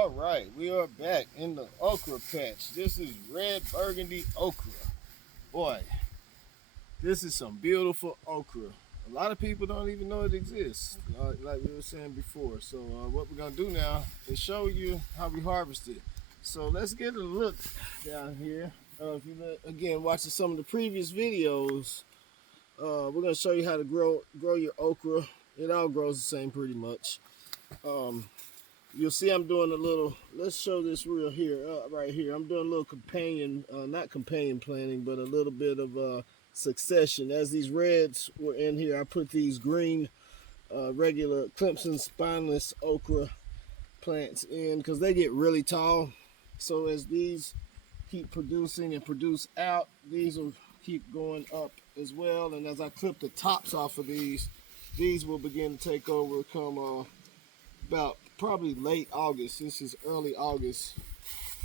All right, we are back in the okra patch. This is red burgundy okra. Boy, this is some beautiful okra. A lot of people don't even know it exists, like we were saying before. So what we're gonna do now is show you how we harvest it. So let's get a look down here. If you again watching some of the previous videos, we're gonna show you how to grow your okra. It all grows the same pretty much. You'll see I'm doing a little, let's show this real here, right here. I'm doing a little companion, not companion planting, but a little bit of succession. As these reds were in here, I put these green regular Clemson spineless okra plants in because they get really tall. So as these keep producing and produce out, these will keep going up as well. And as I clip the tops off of these will begin to take over come about probably late August. This is early August.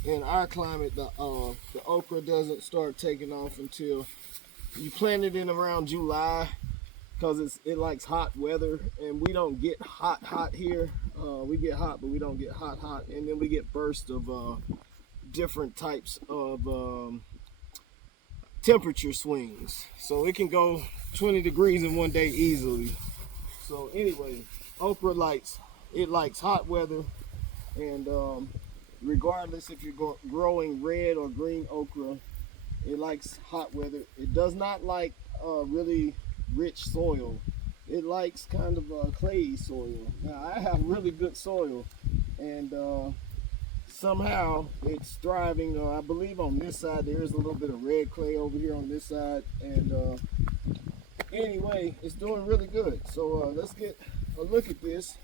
In our climate, the okra doesn't start taking off until you plant it in around July because it likes hot weather, and we don't get hot here. We get hot, but we don't get hot, and then we get bursts of different types of temperature swings. So it can go 20 degrees in one day easily. So anyway, okra likes hot weather, and regardless if you're growing red or green okra, it likes hot weather. It does not like really rich soil. It likes kind of clayey soil. Now I have really good soil, and somehow it's thriving. I believe on this side there is a little bit of red clay over here on this side, and anyway, it's doing really good. So let's get a look at this.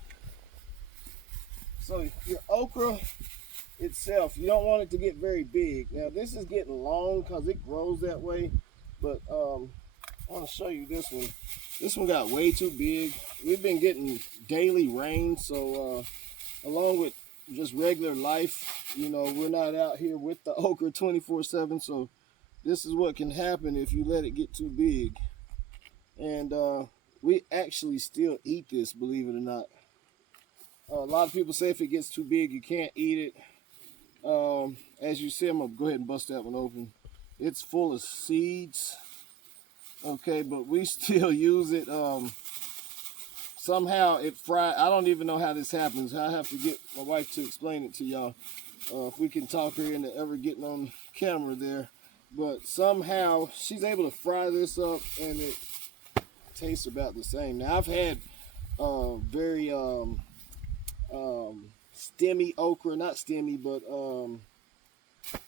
So your okra itself, you don't want it to get very big. Now this is getting long because it grows that way, but I want to show you this one. This one got way too big. We've been getting daily rain, so along with just regular life, you know, we're not out here with the okra 24/7, so this is what can happen if you let it get too big. And we actually still eat this, believe it or not. A lot of people say if it gets too big, you can't eat it. As you see, I'm going to go ahead and bust that one open. It's full of seeds. Okay, but we still use it. Somehow it fried. I don't even know how this happens. I have to get my wife to explain it to y'all. If we can talk her into ever getting on camera there. But somehow she's able to fry this up and it tastes about the same. Now I've had very stemmy okra, not stemmy, but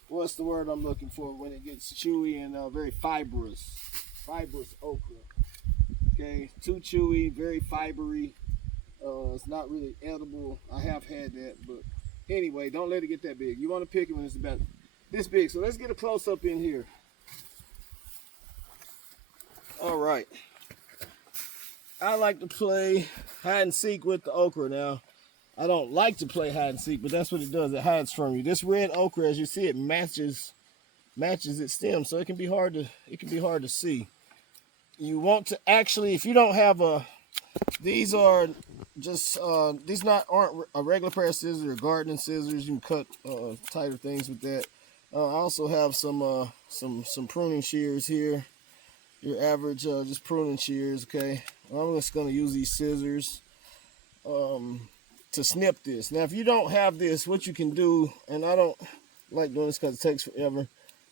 what's the word I'm looking for when it gets chewy and very fibrous okra. Okay, too chewy, very fibery. It's not really edible. I have had that, but anyway, don't let it get that big. You want to pick it when it's about this big. So let's get a close up in here. All right, I like to play hide and seek with the okra. Now I don't like to play hide and seek, but that's what it does. It hides from you. This red okra, as you see, it matches its stem, so it can be hard to see. You want to actually, if you don't have these are just aren't a regular pair of scissors or gardening scissors. You can cut tighter things with that. I also have some pruning shears here. Your average just pruning shears. Okay, I'm just going to use these scissors to snip this. Now if you don't have this, what you can do, and I don't like doing this because it takes forever,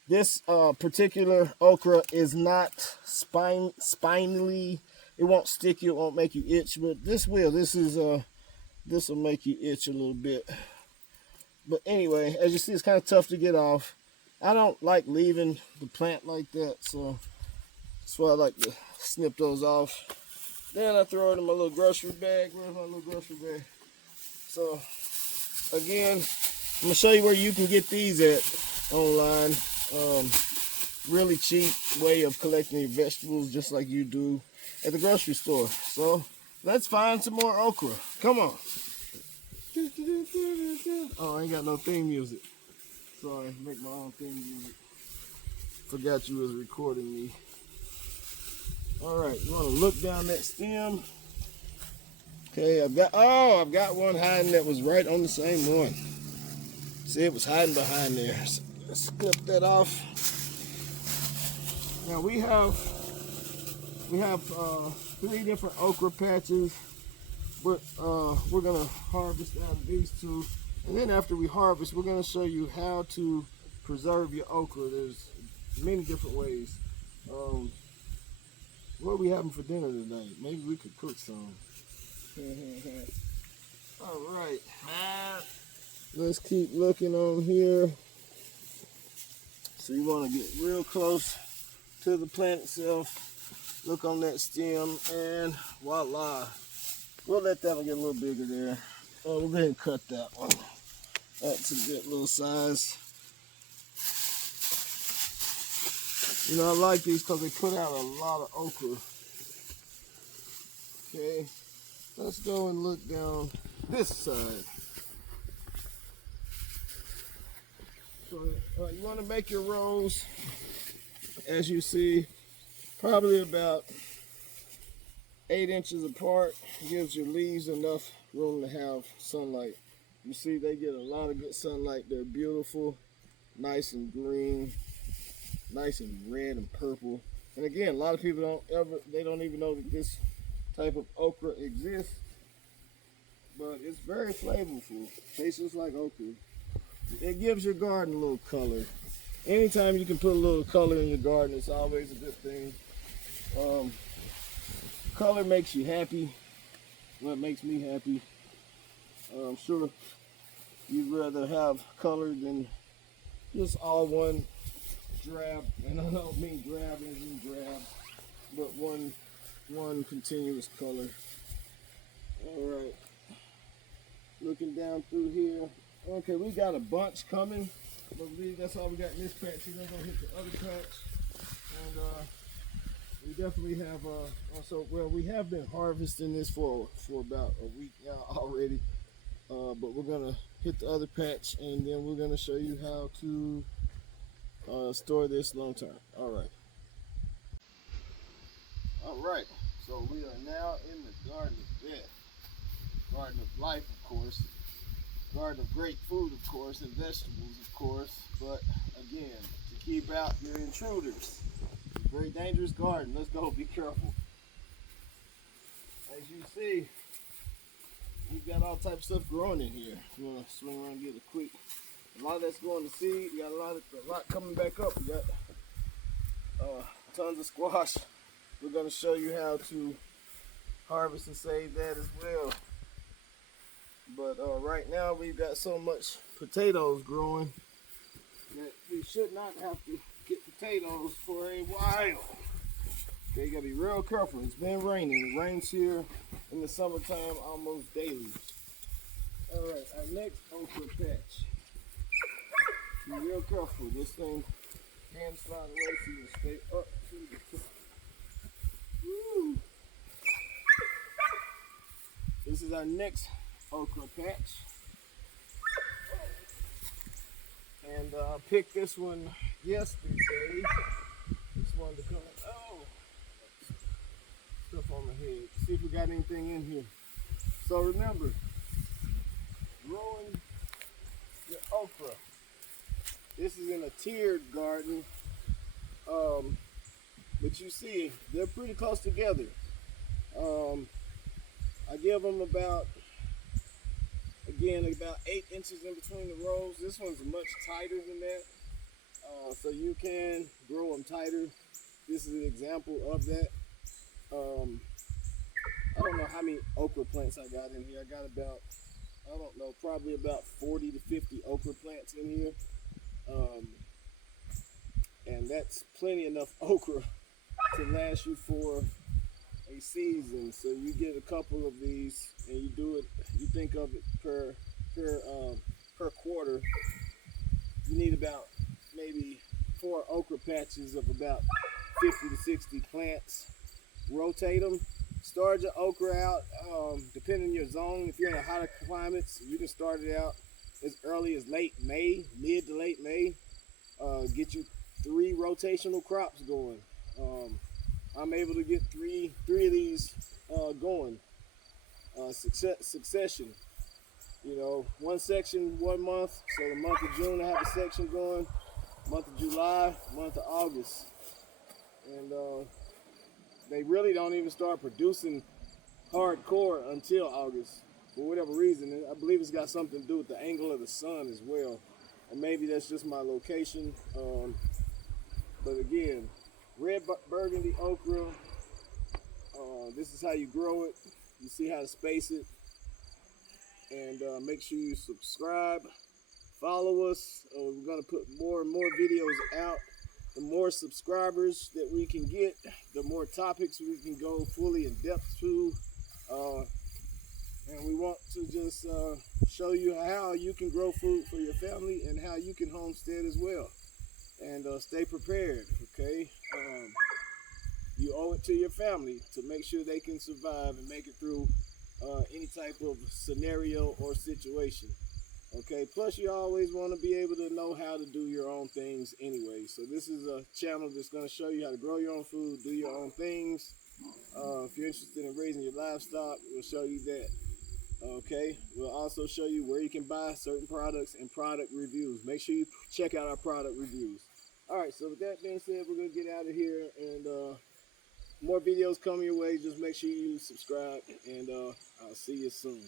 this particular okra is not spinally. It won't stick you, it won't make you itch, but this will make you itch a little bit. But anyway, as you see, it's kind of tough to get off. I don't like leaving the plant like that, so that's why I like to snip those off. Then I throw it in my little grocery bag. Where's my little grocery bag? So again, I'm gonna show you where you can get these at online. Really cheap way of collecting your vegetables, just like you do at the grocery store. So let's find some more okra. Come on. Oh, I ain't got no theme music. Sorry, make my own theme music. Forgot you was recording me. All right, you want to look down that stem. Okay, I've got one hiding that was right on the same one. See, it was hiding behind there. So let's clip that off. Now we have 3 different okra patches, but we're gonna harvest out of these 2, and then after we harvest, we're gonna show you how to preserve your okra. There's many different ways. What are we having for dinner today? Maybe we could cook some. All right. Let's keep looking on here. So you want to get real close to the plant itself. Look on that stem, and voila. We'll let that one get a little bigger there. We'll go ahead and cut that one. That's a good little size. You know, I like these because they put out a lot of okra. Okay, let's go and look down this side. So you want to make your rows, as you see, probably about 8 inches apart. Gives your leaves enough room to have sunlight. You see, they get a lot of good sunlight. They're beautiful, nice and green, nice and red and purple. And again, a lot of people don't even know that this type of okra exists, but it's very flavorful. Tastes just like okra. It gives your garden a little color. Anytime you can put a little color in your garden, it's always a good thing. Color makes you happy. Well, it makes me happy. I'm sure you'd rather have color than just all one drab, and I don't mean drab as in drab, but one continuous color. All right, looking down through here. Okay, we got a bunch coming, but that's all we got in this patch. We're gonna hit the other patch, and we definitely have also. Well, we have been harvesting this for about a week now already, but we're gonna hit the other patch, and then we're gonna show you how to store this long term. All right. All right. So we are now in the garden of death, garden of life, of course. Garden of great food, of course, and vegetables, of course, but again, to keep out your intruders. It's a very dangerous garden. Let's go, be careful. As you see, we've got all types of stuff growing in here. You want to swing around and get a quick. A lot of that's going to seed. We got a lot coming back up. We got tons of squash. We're going to show you how to harvest and save that as well. But right now we've got so much potatoes growing that we should not have to get potatoes for a while. Okay, you gotta be real careful. It's been raining. It rains here in the summertime almost daily. All right, our next okra patch. Be real careful. This thing can slide away, so you stay up to the top. Woo. This is our next okra patch, and I picked this one yesterday. This one to come. Oh, stuff on my head. See if we got anything in here. So remember, growing your okra. This is in a tiered garden, but you see they're pretty close together. I give them about 8 inches in between the rows. This one's much tighter than that, so you can grow them tighter. This is an example of that. I don't know how many okra plants I got in here. I got about, I don't know, probably about 40 to 50 okra plants in here, and that's plenty enough okra to last you for a season. So you get a couple of these, and you do it. You think of it per quarter. You need about maybe 4 okra patches of about 50 to 60 plants. Rotate them. Start your okra out, depending on your zone. If you're in a hotter climate, you can start it out as early as late May, mid to late May. Get you 3 rotational crops going. I'm able to get three of these going, succession. You know, one section 1 month. So the month of June I have a section going, month of July, month of August. And they really don't even start producing hardcore until August for whatever reason. I believe it's got something to do with the angle of the sun as well. Or maybe that's just my location. But again, red burgundy okra. This is how you grow it. You see how to space it. And make sure you subscribe, follow us. We're going to put more and more videos out. The more subscribers that we can get, the more topics we can go fully in depth to. And we want to just show you how you can grow food for your family and how you can homestead as well. And stay prepared, okay? You owe it to your family to make sure they can survive and make it through any type of scenario or situation. Okay, plus you always want to be able to know how to do your own things anyway. So this is a channel that's going to show you how to grow your own food, do your own things. If you're interested in raising your livestock, we'll show you that. Okay, we'll also show you where you can buy certain products and product reviews. Make sure you check out our product reviews. All right, so with that being said, we're going to get out of here, and more videos coming your way. Just make sure you subscribe, and I'll see you soon.